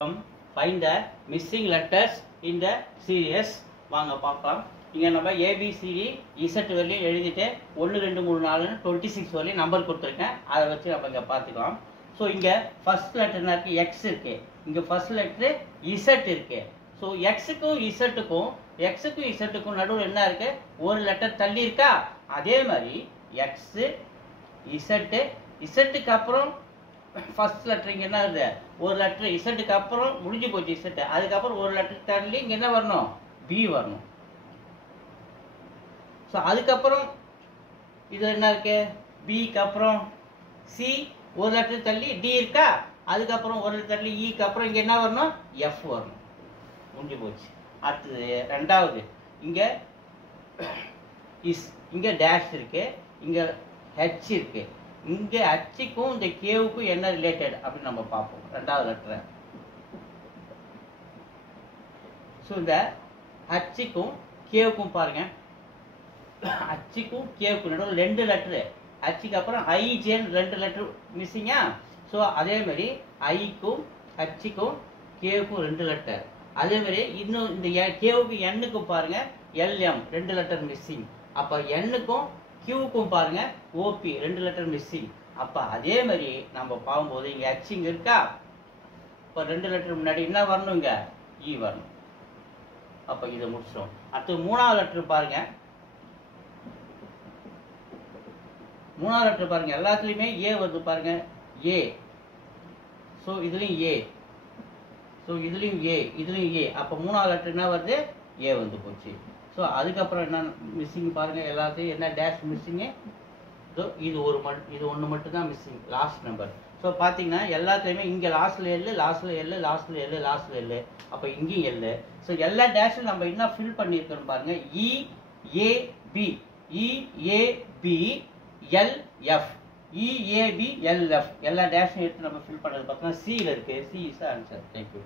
Find the missing letters in the series. வாங்க பார்க்கலாம். இங்க நம்ம ABCD Z வரையும் எழுதிட்டு 1 2 3 4 26 வரையும் நம்பர் கொடுத்திருக்கேன். அதை வச்சு நம்ம இங்க பார்த்துக்கலாம். சோ இங்க ஃபர்ஸ்ட் லெட்டர்னா இருக்கு X இருக்கு. இங்க ஃபர்ஸ்ட் லெட்டர் Z இருக்கு. சோ X-க்கும் Z-க்கும் Z-க்கும் நடுவுல என்ன இருக்கு? ஒரு லெட்டர் தள்ளி இருக்கா? அதே மாதிரி X Z அப்புறம் ஃபர்ஸ்ட் லெட்டர் இங்க என்ன வருது? ஒரு லெட்டர் இசட்டுக்கு அப்புறம் முடிஞ்சு போச்சு இசட். அதுக்கப்புறம் ஒரு லெட்டர் தள்ளி இங்க என்ன வரணும்? பி வரணும். ஸோ அதுக்கப்புறம் இது என்ன இருக்கு? பிக்கு அப்புறம் சி, ஒரு லெட்டர் தள்ளி டி இருக்கா? அதுக்கப்புறம் ஒரு லெட்டர் தள்ளி இக்கு அப்புறம் இங்க என்ன வரணும்? எஃப் வரணும். முடிஞ்சு போச்சு. அடுத்தது ரெண்டாவது இங்க இங்க டேஷ் இருக்கு, இங்க ஹெச் இருக்கு. இங்க ஹச்சுக்கும் இந்த கேவுக்கும் என்ன ரிலேட்டட் அப்படின்னு நம்ம பார்ப்போம். ரெண்டாவது லெட்டரை ஸோ இந்த ஹச்சுக்கும் கேவுக்கும் பாருங்க, ஹச்சுக்கும் கேவுக்கும் நடுவில் ரெண்டு லெட்டரு. ஹச்சுக்கு அப்புறம் ஐஜேன்னு ரெண்டு லெட்டர் மிஸ்ஸிங்கா. ஸோ அதே மாதிரி ஐக்கும் ஹச்சுக்கும் கேவுக்கும் ரெண்டு லெட்டர். அதே மாதிரி இன்னும் இந்த கேவுக்கு எண்ணுக்கும் பாருங்க எல்எம் ரெண்டு லெட்டர் மிஸ்ஸிங். அப்ப எண்ணுக்கும் கியூக்கும் பாருங்க ஓபி ரெண்டு லெட்டர் மிஸ்ஸிங். அப்ப அதே மாதிரி நம்ம பார்க்கும்போது இங்க ஹச் இங்க இருக்கா? இப்ப ரெண்டு லெட்டர் முன்னாடி என்ன வரணும்? இங்க இ வரணும். அப்ப இதை முடிச்சிடும். அடுத்து மூணாவது லெட்டர் பாருங்க. மூணாவது லெட்டர் பாருங்க, எல்லாத்துலயுமே ஏ வருது பாருங்க, ஏ. சோ இதுலயும் ஏ, சோ இதுலயும் ஏ, இதுலயும் ஏ. அப்ப மூணாவது லெட்டர் என்ன வருது? ஏ வந்து போச்சு. ஸோ அதுக்கப்புறம் என்ன மிஸ்ஸிங் பாருங்க, எல்லாத்தையும் என்ன டேஷ் மிஸ்ஸிங்கு? ஸோ இது ஒன்று மட்டும்தான் மிஸ்ஸிங், லாஸ்ட் நம்பர். ஸோ பார்த்தீங்கன்னா எல்லாத்துலேயுமே இங்கே லாஸ்ட்ல எல்லு, லாஸ்ட்ல எல்லு, லாஸ்ட்ல எல்லு, லாஸ்ட்ல எல்லு. அப்போ இங்கேயும் எல்லு. ஸோ எல்லா டேஷும் நம்ம என்ன ஃபில் பண்ணியிருக்கோம் பாருங்க, EAB, EAB LF, EAB LF எல்லா டேஷும் எடுத்து நம்ம ஃபில் பண்ணுறது பார்த்தோம்னா சியில் இருக்கு. C is answer. தேங்க்யூ.